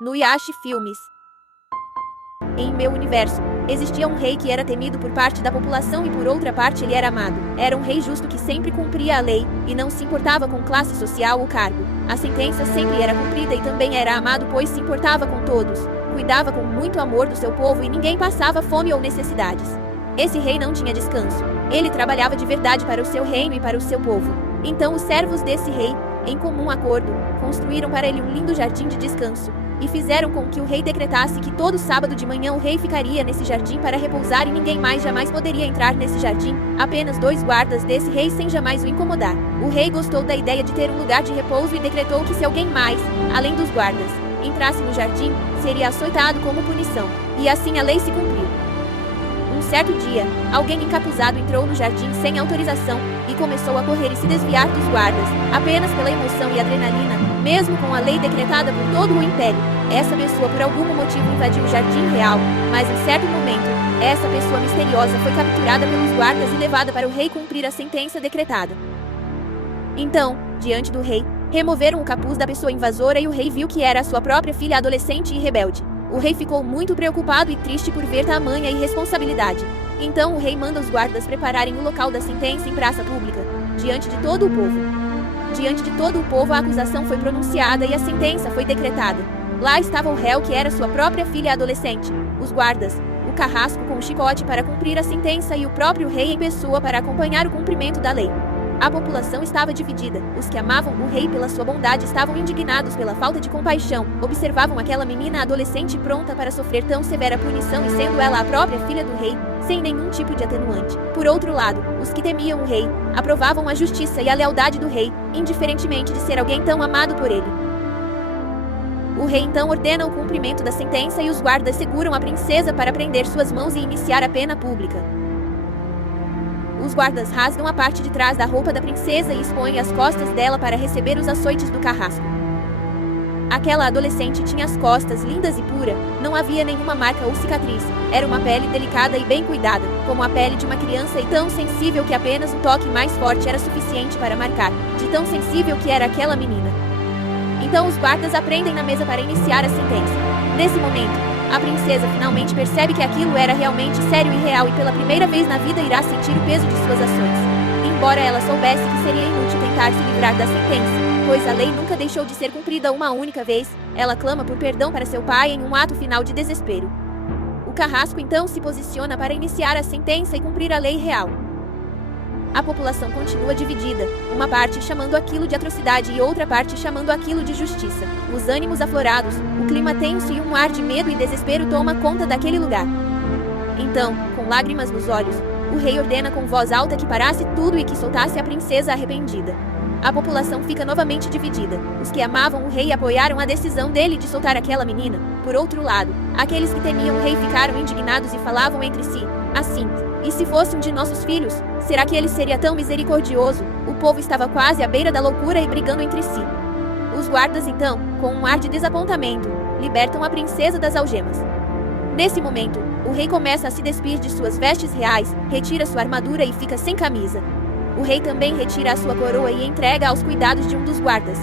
No Yashi Filmes. Em meu universo, existia um rei que era temido por parte da população e por outra parte ele era amado. Era um rei justo que sempre cumpria a lei, e não se importava com classe social ou cargo. A sentença sempre era cumprida e também era amado pois se importava com todos. Cuidava com muito amor do seu povo e ninguém passava fome ou necessidades. Esse rei não tinha descanso. Ele trabalhava de verdade para o seu reino e para o seu povo. Então os servos desse rei, em comum acordo, construíram para ele um lindo jardim de descanso. E fizeram com que o rei decretasse que todo sábado de manhã o rei ficaria nesse jardim para repousar e ninguém mais jamais poderia entrar nesse jardim, apenas 2 guardas desse rei sem jamais o incomodar. O rei gostou da ideia de ter um lugar de repouso e decretou que se alguém mais, além dos guardas, entrasse no jardim, seria açoitado como punição. E assim a lei se cumpriu. Um certo dia, alguém encapuzado entrou no jardim sem autorização e começou a correr e se desviar dos guardas, apenas pela emoção e adrenalina, mesmo com a lei decretada por todo o império. Essa pessoa por algum motivo invadiu o jardim real, mas em certo momento, essa pessoa misteriosa foi capturada pelos guardas e levada para o rei cumprir a sentença decretada. Então, diante do rei, removeram o capuz da pessoa invasora e o rei viu que era a sua própria filha adolescente e rebelde. O rei ficou muito preocupado e triste por ver tamanha irresponsabilidade. Então o rei manda os guardas prepararem o local da sentença em praça pública, diante de todo o povo. Diante de todo o povo a acusação foi pronunciada e a sentença foi decretada. Lá estava o réu que era sua própria filha adolescente, os guardas, o carrasco com o chicote para cumprir a sentença e o próprio rei em pessoa para acompanhar o cumprimento da lei. A população estava dividida. Os que amavam o rei pela sua bondade estavam indignados pela falta de compaixão. Observavam aquela menina adolescente pronta para sofrer tão severa punição e sendo ela a própria filha do rei, sem nenhum tipo de atenuante. Por outro lado, os que temiam o rei, aprovavam a justiça e a lealdade do rei, indiferentemente de ser alguém tão amado por ele. O rei então ordena o cumprimento da sentença e os guardas seguram a princesa para prender suas mãos e iniciar a pena pública. Os guardas rasgam a parte de trás da roupa da princesa e expõem as costas dela para receber os açoites do carrasco. Aquela adolescente tinha as costas lindas e puras, não havia nenhuma marca ou cicatriz, era uma pele delicada e bem cuidada, como a pele de uma criança e tão sensível que apenas um toque mais forte era suficiente para marcar, de tão sensível que era aquela menina. Então os guardas a prendem na mesa para iniciar a sentença. Nesse momento, a princesa finalmente percebe que aquilo era realmente sério e real e pela primeira vez na vida irá sentir o peso de suas ações. Embora ela soubesse que seria inútil tentar se livrar da sentença, pois a lei nunca deixou de ser cumprida uma única vez, ela clama por perdão para seu pai em um ato final de desespero. O carrasco então se posiciona para iniciar a sentença e cumprir a lei real. A população continua dividida, uma parte chamando aquilo de atrocidade e outra parte chamando aquilo de justiça. Os ânimos aflorados, o clima tenso e um ar de medo e desespero toma conta daquele lugar. Então, com lágrimas nos olhos, o rei ordena com voz alta que parasse tudo e que soltasse a princesa arrependida. A população fica novamente dividida. Os que amavam o rei apoiaram a decisão dele de soltar aquela menina. Por outro lado, aqueles que temiam o rei ficaram indignados e falavam entre si, assim: e se fosse um de nossos filhos, será que ele seria tão misericordioso? O povo estava quase à beira da loucura e brigando entre si. Os guardas então, com um ar de desapontamento, libertam a princesa das algemas. Nesse momento, o rei começa a se despir de suas vestes reais, retira sua armadura e fica sem camisa. O rei também retira a sua coroa e entrega aos cuidados de um dos guardas.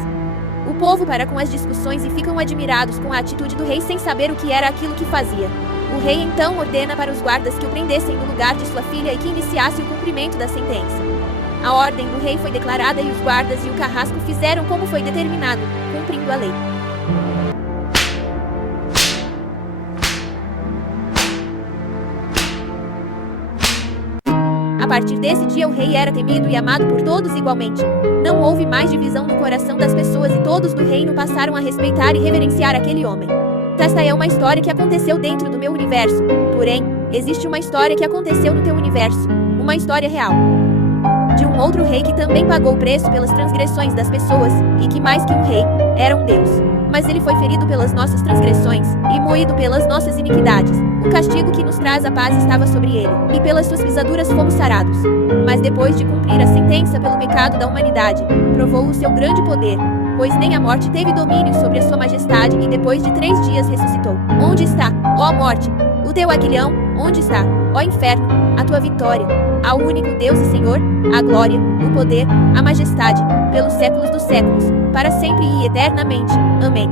O povo para com as discussões e ficam admirados com a atitude do rei sem saber o que era aquilo que fazia. O rei então ordena para os guardas que o prendessem no lugar de sua filha e que iniciasse o cumprimento da sentença. A ordem do rei foi declarada e os guardas e o carrasco fizeram como foi determinado, cumprindo a lei. A partir desse dia o rei era temido e amado por todos igualmente. Não houve mais divisão no coração das pessoas e todos do reino passaram a respeitar e reverenciar aquele homem. Esta é uma história que aconteceu dentro do meu universo. Porém, existe uma história que aconteceu no teu universo. Uma história real. De um outro rei que também pagou o preço pelas transgressões das pessoas, e que mais que um rei, era um Deus. Mas ele foi ferido pelas nossas transgressões, e moído pelas nossas iniquidades. O castigo que nos traz a paz estava sobre ele, e pelas suas pisaduras fomos sarados. Mas depois de cumprir a sentença pelo pecado da humanidade, provou o seu grande poder, pois nem a morte teve domínio sobre a sua majestade e depois de 3 dias ressuscitou. Onde está, ó morte, o teu aguilhão? Onde está, ó inferno, a tua vitória? Ao único Deus e Senhor, a glória, o poder, a majestade, pelos séculos dos séculos, para sempre e eternamente. Amém.